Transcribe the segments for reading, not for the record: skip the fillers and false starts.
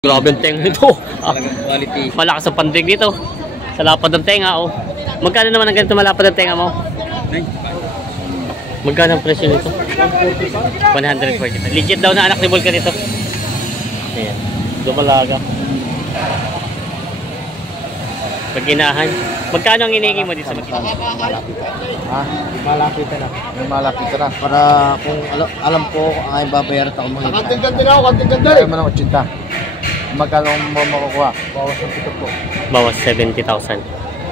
Grabe ang tenga nito. Talagang quality. Malakas ang pandig nito. Sa lapad ng tenga, oh. Magkano naman ang ganito malapad ng tenga mo? Magkano ang presyo nito? 140. Legit daw na anak ni Volcan ito. Ayan. Dumalaga. Paginahan. Magkano ang hinihingi mo dito sa maginahan? Ha? Malapitan na. Malapitan na. Para kung alam ko ang ay babayaran ako mga Kanting-kanting ako, kanting-kanting. Kaya mo ng 80. Magkano mo makukuha? Bawas ng pitok po. Bawas 70,000.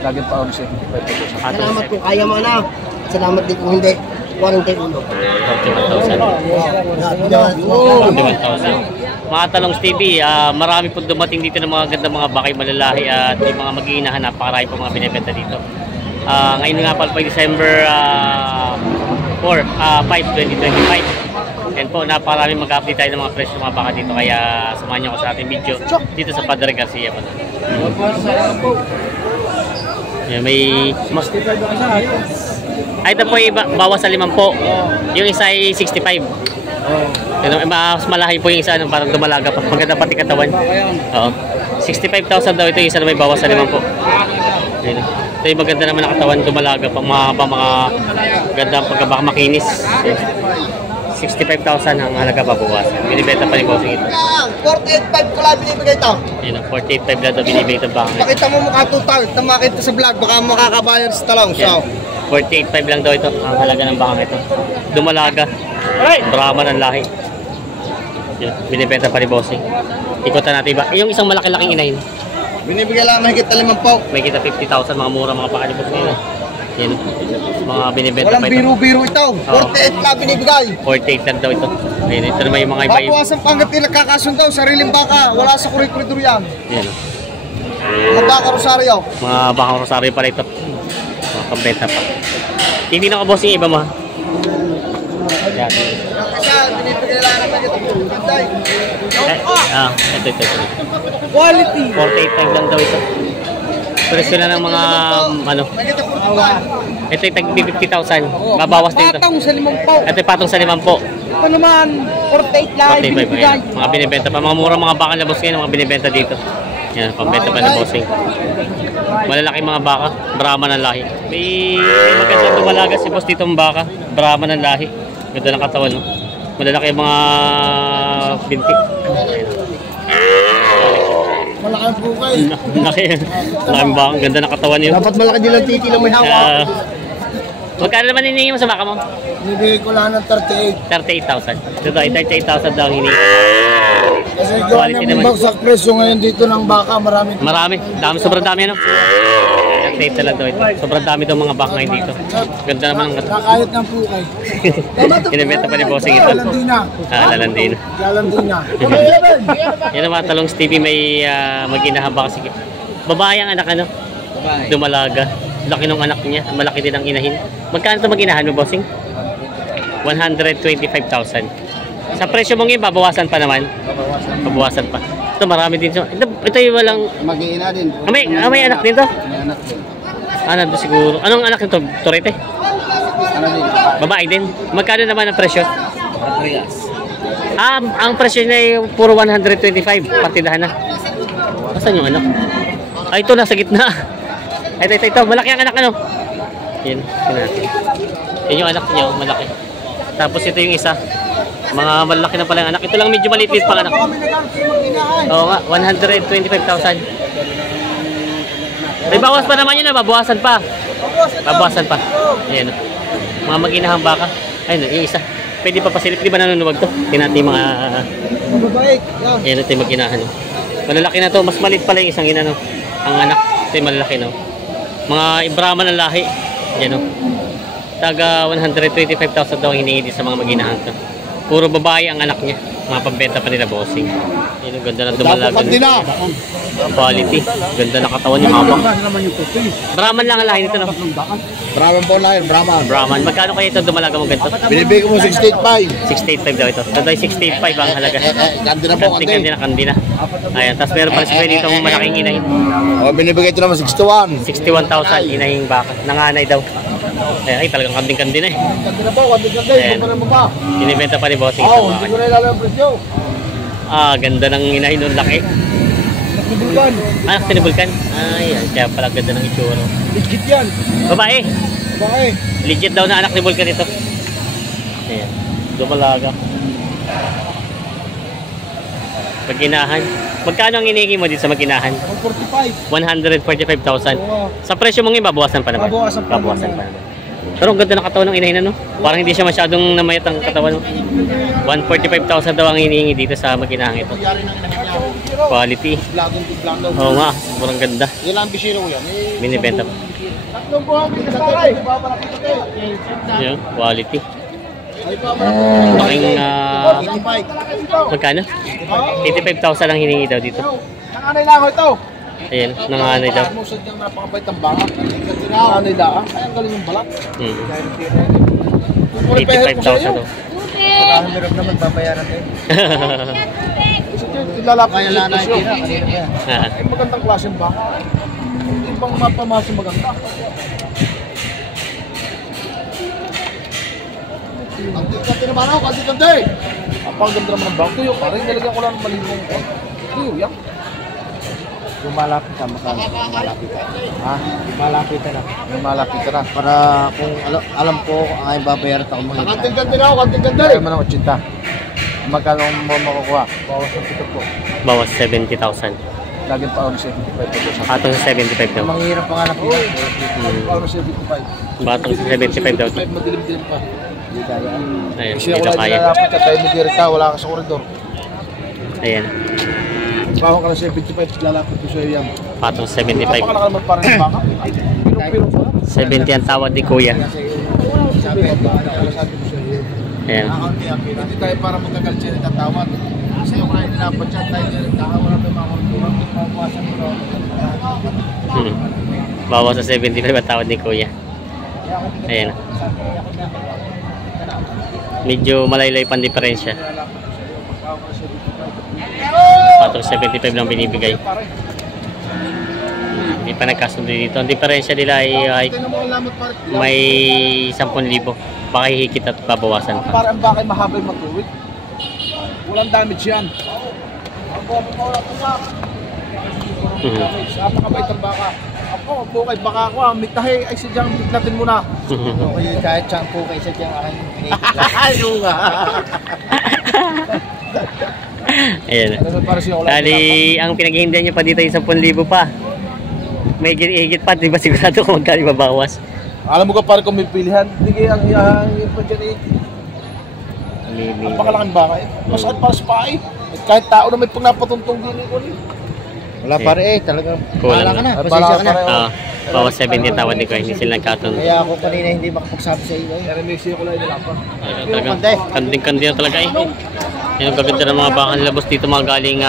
Lagi pa ako 75,000. Salamat kung kaya mo na. Salamat din kung hindi. 41,000. 41,000. Mga Talongs TV, marami po dumating dito ng mga gandang mga bakay malalahi at yung mga mag-iinahan. Napakarami po mga binibenta dito. Ngayon nga pala po December 5, 2025. Yan po, napakarami mag-update tayo ng mga presyo ng mga baka dito. Kaya samahan niyo ako sa ating video dito sa Padre Garcia po. Yan, may... ito po ay bawas sa 50 po. Yung isa ay 65. Mas malahi po yung isa, parang dumalaga pa. Maganda pati katawan. Oo. 65,000 daw ito, yung isa na may bawas sa 50 po. Yan. Ito yung maganda naman na katawan, dumalaga pa. Mga ganda pagkabaka makinis. 65,000 ang halaga pa buwas. Binibenta pa ni Bossing ito. 48,500 ko lang binibigay ito. Yun, 48,500 lang ito binibigay ito baka. Pakita mo mukha 2,000 na makita sa vlog. Baka makakabayar sa talong. So, 48,500 lang daw ito ang halaga ng baka ito. Dumalaga. Brahman ang lahi. Yun, binibenta pa ni Bossing. Ikutan natin iba. Yung isang malaki-laking inahin. binibigay lang mahigit 5 po. May kita 50,000 mga mura mga baka ni Bossing nila. Yan, mga binibenta Walang pa ito. biro-biro ito. 48 lang binibigay. 48 lang daw ito. Ayun, ito naman yung mga iba. Babawasan pa hanggat nila kakasundo. Sariling baka. Wala sa kurikulidor yan. Yan. Mga baka Rosario. Mga baka Rosario pala ito. Mga pambenta pa. Hindi na ka Bossing iba mo. Yan. Kasi binibigay lang naman ito. Ganda Ito. Quality. 48,500 lang daw ito. Presyo na ng mga ano. Ito yung tag 50,000. Babawas din ito. Patong sa 5 po. Ito yung patong sa 5 po. Ito naman, 48 lang 45 binibigay. ayan. Mga binibenta pa. Mga mura mga baka na bossing. Mga binibenta dito. Yan, pambenta pa na bossing. Malalaki mga baka. Brahman ang lahi. May maganda dumalaga si boss dito ang baka. Brahman ang lahi. Ganda ng katawan. No? Malalaki yung mga binti. Malaking bukay. Laking baka. Ganda ng katawan yun. Dapat malaki din ang titi na may hawak. Magkano naman hinihingi mo sa baka mo? Binibigay ko lang ng 38. 38,000. Ito ay 38,000 daw hinihingi. Kasi Quality gawa naman. ng bagsak presyo ngayon dito ng baka, marami. Marami. Sobrang dami ano? 38 lang daw ito. Sobrang dami daw mga baka ngayon dito. Ganda naman ang Nakayot ng bukay. Kinibenta pa ni Bossing ito. Lalandi na. Lalandi na. Lalandi na. Yan ang mga Talongs TV may mag-inahaba kasi. Babae ang anak ano? Babae. Dumalaga. Laki ng anak niya. Malaki din ang inahin. Magkano ito mag-inahan mo, Bossing? 125,000. Sa presyo mong yun, babawasan pa naman. Babawasan pa. Ito marami din. Ito yung walang... Mag-iina din. May anak din to? May anak din. Ano siguro? Anong anak nito? Torete? Ano din? Babae din. Magkano naman ang presyo? Patrias. Ang presyo niya ay puro 125. Partidahan na. Asan yung anak? Ay, ito nasa gitna. Ito. Malaki ang anak ano? Yan. Yan yung anak niya. Malaki. Tapos ito yung isa. Mga malaki na pala ang anak. Ito lang medyo maliit pang anak. Oo nga. 125,000. May bawas pa naman yun. Babawasan pa. Babawasan pa. Ayan. Mga mag-inahang baka. Ayun, yung isa. Pwede pa pasilip. Di ba nanunuwag to? Tingnan natin yung mga... Ayan, ito yung mag-inahan. Malalaki na to. Mas maliit pala yung isang ina. No? Ang anak. Ito yung malalaki. No? Mga Brahman ng lahi. Ayan o. Taga 125,000 daw hinihingi sa mga mag-inahan to. Puro babae ang anak niya. Mga pambenta pa nila Bossing. Ayan o. Ganda na dumalaga. Quality. Ganda na katawan yung habang. Brahman lang ang lahi nito. No? Brahman po lang yun. Brahman. Magkano kaya ito dumalaga mo ganito? Binibigay ko mo 68,500. 68.5 daw ito. Ito daw 68.5 ang halaga. Kandi na po, Kandi na. Ayan. Tapos meron pa si dito ang malaking inahin. O, binibigay ito naman 61. 61,000 inahing baka. Nanganay daw. Ay, talagang kanding-kandi na eh. Ganda na po, ganda. Ayan. Ganda na mo pa. Binibenta pa ni Bossing Oo, ito. hindi ko na ilalang presyo. Ah, ganda ng inahin nun, laki. Nagbubugan. Anak ni Vulcan. Ay, kaya pala ganda ng itsura. Legit yan. Babae. Bakit? Legit daw na anak ni Vulcan ito. Ayan. Dumalaga. Maginahan. Magkano ang inihingi mo dito sa maginahan? 145. 145,000. Oo. Sa presyo mong iba, bawasan pa naman. Babawasan pa Babawasan naman. pa naman. Pero ang ganda ng katawan ng inahin, no? Parang hindi siya masyadong namayat ang katawan, no? 145,000 daw ang hinihingi dito sa maginahan ito. Yari ng inahin niya. Quality. Blagong blagong. Oo nga, sobrang ganda. Yan lang ang bisiro ko yan. Binibenta pa. Tatlong buwan ka sa taray. Yun, quality. Laking, 85. magkano? 85,000 ang hinihingi daw dito. Nanganay lang ako ito. Ayan, nanganay daw. Musad niyang napakabait ang baka. Nanganay lang. Ay, ang galing yung balat. Hmm. Kung 85,000 daw. Hirap naman babayaran din. Ilalapit Kaya lang na tira. Kanina pa yan. Ah, Ay, magandang klaseng baka. Hindi bang mapamasa maganda. Ang tigante naman ako, ang tigante. Ang ganda naman ng baka. Tuyo, parang nalagyan ko lang ng malibong ko. Tuyo, yan. Kung malapit ka, malapit ka. Ha? Malapit ka na. Malapit ka na. Para kung alam ko, ang ay babayaran ako mga Kanting-kanti na ako, kanting-kanti. Kaya mo ng 80. Magkano mo makukuha? Bawas ang ticket ko. bawas 70,000. Laging pa ako 75. Atong sa 75 daw. Manghihirap pa nga na pila. Bawas ang 75. Batong sa 75 daw. 75 madilim-dilim pa. Hindi kaya. Ayan, Kasi dito ako lang kaya. nilalapit ka tayo ni Dirita, wala ka sa koridor. Ayan, Bawa ka ng 75, lalapit ko sa iyo yan. patong 75. Napakalaki naman parang yung baka. Pirong-pirong ko. 70 ang tawad ni Kuya. Sabi ko sa iyo. Ayan. Hindi tayo para magkagal siya rin tatawad. Kasi ako na nilapit siya tayo Dirita, wala tayo mga koridor. Mabawasan mo na. Hmm. Bawas sa 75 ang tawad ni Kuya. Ayan. Medyo malaylay pang diferensya. Patong 75 lang binibigay. Hindi pa nagkasundo dito. Ang diferensya nila ay Tingnan mo ang lamot pare. may 10,000. Baka hihikit at babawasan pa. Para ang baka ay mahabay matuwid. Walang damage yan. Mhm. Napakabait ang baka. Ako, bukay baka ako, ang mitahe ay sadyang bitlatin mo na. Okay, kahit saan po kayo sa diyang aking pinipila. Ayaw nga. Ayan. Ano para siya wala. Dali, ang pinaghihindihan niyo pa dito yung 10,000 pa. May higit pa, di ba sigurado kung magkano babawas? Alam mo ka pare kung may pilihan, hindi kaya yung pa dyan eh. Napakalaking baka eh. Masakit para sa paa eh. Kahit tao na may pagnapatuntung din eh. Wala pare eh, talagang Kulang bahala ka na, na. pasensya ka na. Bahala Ah, bawas 70 tawad ni Kuya, hindi sila nagkatundo. Kaya ako kanina hindi makapagsabi sa iyo. Kaya may siya ko lang nilapa. Talagang kanding-kandi na talaga eh. Yan ang gaganda ng mga bakang labos dito mga galing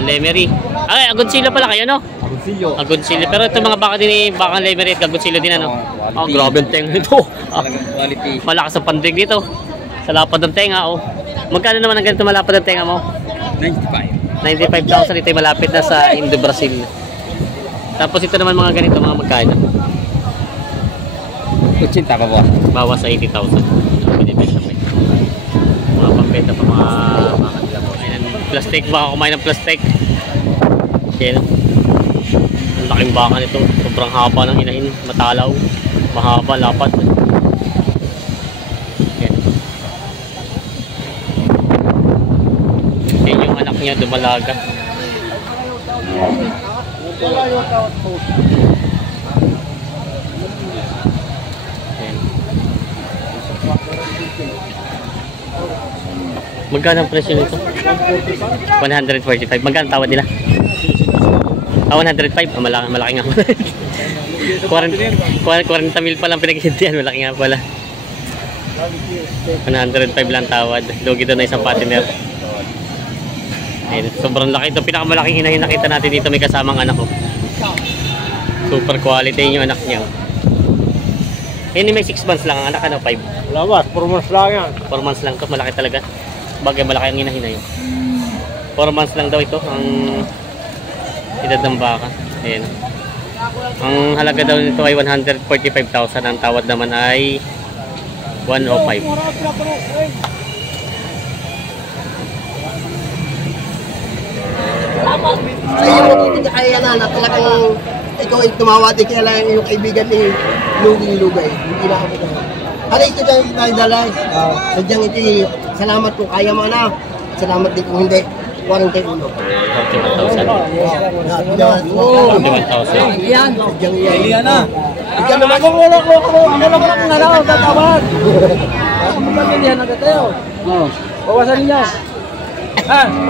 Lemery. Ay, Agoncillo pala kayo, no? Agoncillo. Agoncillo. Pero ito mga baka din eh, bakang Lemery at Agoncillo din, ano? Oh, grabe ang tenga nito. Ah, Talagang quality. malakas ang pandig dito. Sa lapad ng tenga, oh. Magkano naman ang ganito malapad ng tenga mo? 95. 95,000. Ito ay malapit na sa Indo, Brazil. Tapos ito naman mga ganito, mga magkano? 80 pa po. Bawas sa 80,000. Binibenta pa ito. Mga pambenta pa mga kanila po. Ayan, plastic. Baka kumain ng plastic. Yan. Ang laking baka nito. Sobrang haba ng inahin. Matalaw. Mahaba, lapat. Yan. Yan yung anak niya, dumalaga. Yan. Magkano ang presyo nito? 145. Magkano tawad nila? 105. Malaki nga. 40 mil pa lang pinaghintihan. Malaki nga pala. 105 lang tawad. Lugi doon na isang partner. Ayun, sobrang laki ito. Pinakamalaking inahin nakita natin dito. May kasamang anak ko. Super quality yung anak niya. Yan may 6 months lang ang anak. Ano? 5? Wala ba? 4 months lang yan. 4 months lang to. Malaki talaga. Bagay malaki ang inahin na yun. 4 months lang daw ito. Ang edad ng baka. Ayan. Ang halaga daw nito ay 145,000. Ang tawad naman ay 105. Sa iyo magiging kakayanan na talagang ikaw ay tumawa din kaya lang yung kaibigan ni Lugay. Hindi na ako dyan. Ano ito dyan tayo dalay? Sadyang ito, salamat kung kaya mo na. Salamat din kung hindi. 41. 41,000. 41,000. Yan. Sadyang yan. Yan na. Ikaw naman. Ako lang nga raw, tatawag. Ako magiging yan agad tayo. Bawasan niya.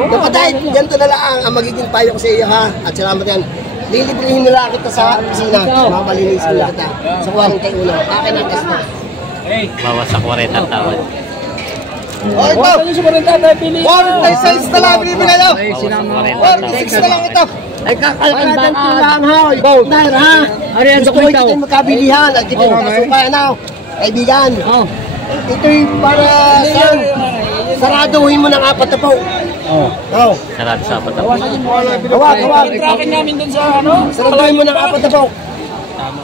Kapatid, ganito na lang ang magiging payo ko sa iyo ha. At salamat yan. Lilibrihin nila kita sa kusina. Mamalinisin na kita. Sa 41. Akin ang test na. Bawas sa 40 ang tawad. Oh, ito! 46 na lang binibigay nyo! 46 na lang ito! Ay kakalkatan ko lang ha! Dahil ha! Gusto ko ito magkabilihan at ito makasukayan na! Kaibigan! Ito'y para saan? Saraduhin mo ng 4 na po! Sarado sa apat. Hawag! Trakin namin dun sa ano? Saraduhin mo ng 4 na po!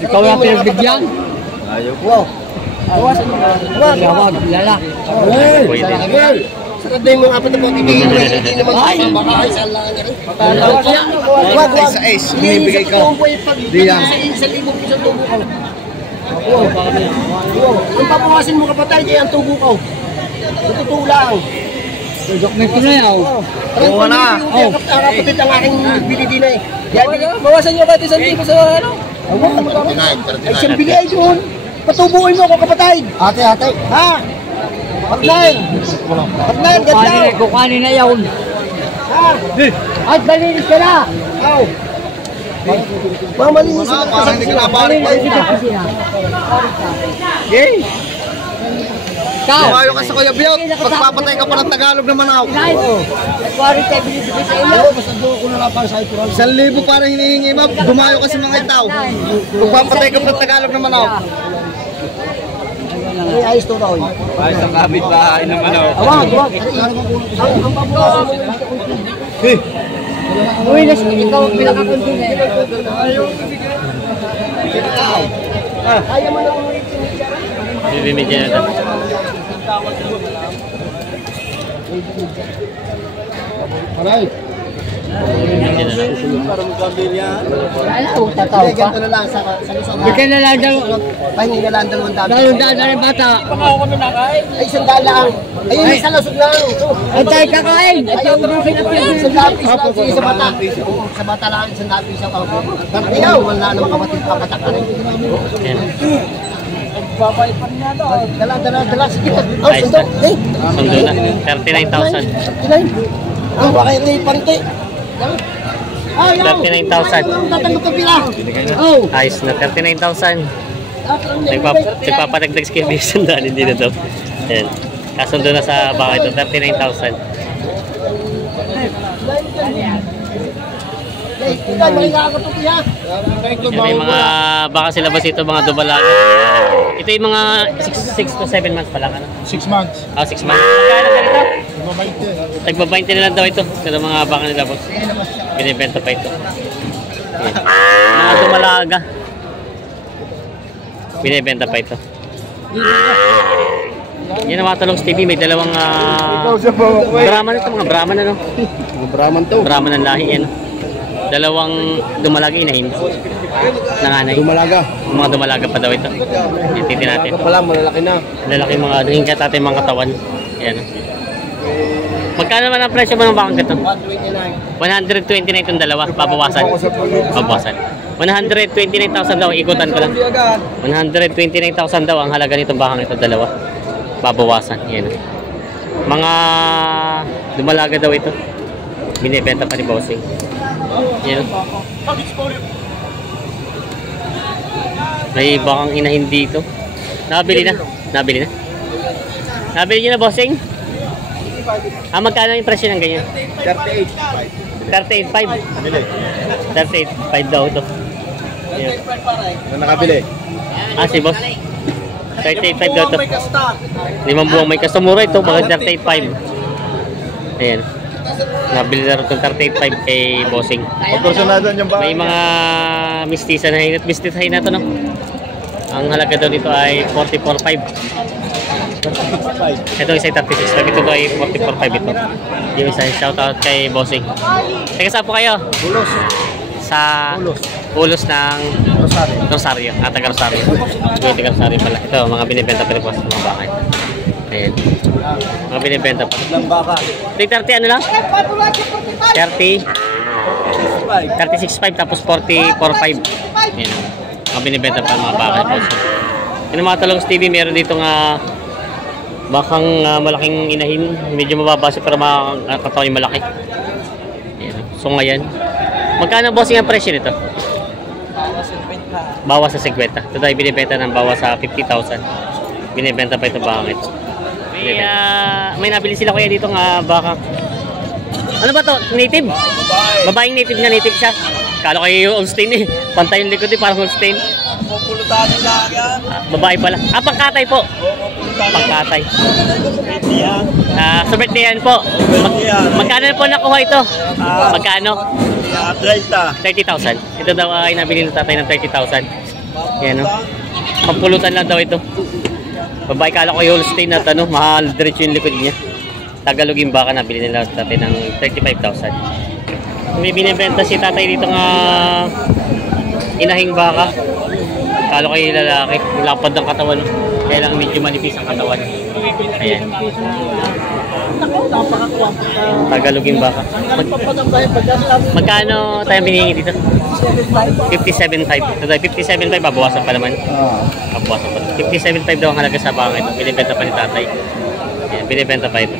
Ikaw yung pinagbigyan? Wow! Hawag, lala. Pwede. Saraduhin mo ng 4 na po! Hindi naman kasama ka ay saan lang niya rin! Wag! Sa ace, binibigay ka. Diyan. Sa 1,000 piso tubo ko. Ang papawasin mo kapatay, kaya ang tubo ko. Natutoo lang. May pinayaw. Oo na. Kapatid ang aking binidina eh. Bawasan niyo kahit 1,000 sa ano? Ay, siyang bili ay doon. Patubuin mo ako kapatid. Ate. Ha? Patnayin. Ganda. Kukuhanin na yun. Ha? At malinis ka na. Aw. Mamalinis na Parang hindi ka nabalik. Okay. Tumayo ka sa Kuya Biyot. Pagpapatay ka pa ng Tagalog na Manaw. Nagwari tayo binibigay sa ilo. Basta doon ko na lang para sa ito. 1,000 para hinihingi mo. Dumayo ka sa mga itaw. Pagpapatay ka pa ng Tagalog na Manaw. Ay, ayos to daw. Ay, sa kapit bahay ng Manaw. Awag. Ang papawasin mo. Uy, ikaw pinakakontin eh. Kaya mo nang Bibimidyan na ito. Aray. Bibimidyan na lang. Wala akong tataw pa. Ganito na lang sa Luzon. Bigyan na lang daw. Pahingi na lang 200. Dalawang daan na rin bata. Ay, 100 lang. Ayun, sa Luzon lang. Ay tayo kakain. At yung bukin na pinag. 100 lang sa bata. Sa bata lang, 100 piso ka. Ikaw, wala naman kapatid, kapatak ka rin. Yan. Dala. Sige. Oh, Ayos sundo. na. Sundo na. 39,000. Ang bakit rin pante. Ay, 39,000. tatanggap ka pila. Oh. Ayos na. 39,000. Nagpapadagdag si Kevin sandaan. Hindi na daw. Ayan. Kasundo na sa baka ito. 39,000. Ikaw, makikakatot niya. Yan, may mga baka sila ba ito mga dubalaga. Ito yung mga 6 to 7 months pa lang. Ano? 6 months. 6 months. Magkano ganito? Mabait yan. Tagbabainte na lang daw ito. Pero mga baka nila boss. Binibenta pa ito. Yan. Mga dumalaga. Binibenta pa ito. Yan ang mga talong TV. May dalawang Brahman ito. Mga Brahman ano? Brahman to. Brahman ng lahi yan. Dalawang dumalaga inahin. Nanganay. Dumalaga. Mga dumalaga pa daw ito. Yan, titin natin. Pala, malalaki na. Lalaki mga hingkat natin mga katawan. Yan. Magkano naman ang presyo mo ng bakang ito? 129. 129 itong dalawa. Babawasan. Babawasan. 129,000 daw. Ikutan ko lang. 129,000 daw ang halaga nitong bakang ito dalawa. Babawasan. Yan. Mga dumalaga daw ito. Binibenta pa ni Bossing. Yan. May bakang inahin dito. Nabili na. Nabili na. Nabili niyo na, Bossing? Magkano yung presyo ng ganyan? 38.5. 38.5 daw ito. Yan. Ano nakabili? Si boss. 38.5 daw ito. 5 buwang may kasumura ito. Mga 38.5. Ayan. Nabili na rin itong 38.5 kay Bossing. Pagkursunadan yung May mga mistisa na hinat. Mistisa na ito, no? Ang halaga daw dito ay 44.5. Ito isa ay 36.5. Ito ay 44.5 ito. Yung isa, shoutout kay Bossing. Teka, saan po kayo? Ulos. Sa ulos ng Rosario. Rosario. Taga Rosario. Taga Rosario pala. Ito, mga binibenta pa rin po sa mga bakay. Ayan. Mga binibenta pa. Lang baka. 330 ano lang? 30. 36.5 tapos 44.5. Ayan. Mga binibenta pa mga bakay po. Yung mga Talongs TV, meron dito nga bakang malaking inahin. Medyo mababasa pero mga katawan yung malaki. Ayan. So ngayon, magkano bossing ang presyo nito? Bawas sa 50. Ito tayo binibenta ng bawas sa 50,000. Binibenta pa ito bakang ito. May nabili sila kuya dito nga baka. Ano ba to? Native? Babaeng native na native siya. Kala ko yung Holstein eh. Pantay yung likod eh, parang Holstein. Pupulutanin lang yan. Babae pala. Pangkatay po. Pangkatay. Sa birthday yan po. Magkano na po nakuha ito? Magkano? 30,000. Ito daw ay nabili ng tatay ng 30,000. Yan o. Pampulutan lang daw ito. Babae, kala ko yung Holstein na ano, mahal diretso yung likod niya. Tagalog yung baka, nabili nila tatay ng 35,000. May binibenta si tatay dito nga inahing baka. Kala ko yung lalaki, yung lapad ng katawan. Kaya lang medyo manipis ang katawan. Ayan. Tagalog yung baka. Magkano tayo biningi dito? 57.5. 57.5, babawasan pa naman. Babawasan pa. 57.5 daw ang halaga sa baka ito. Binibenta pa ni tatay. Ayan, binibenta pa ito.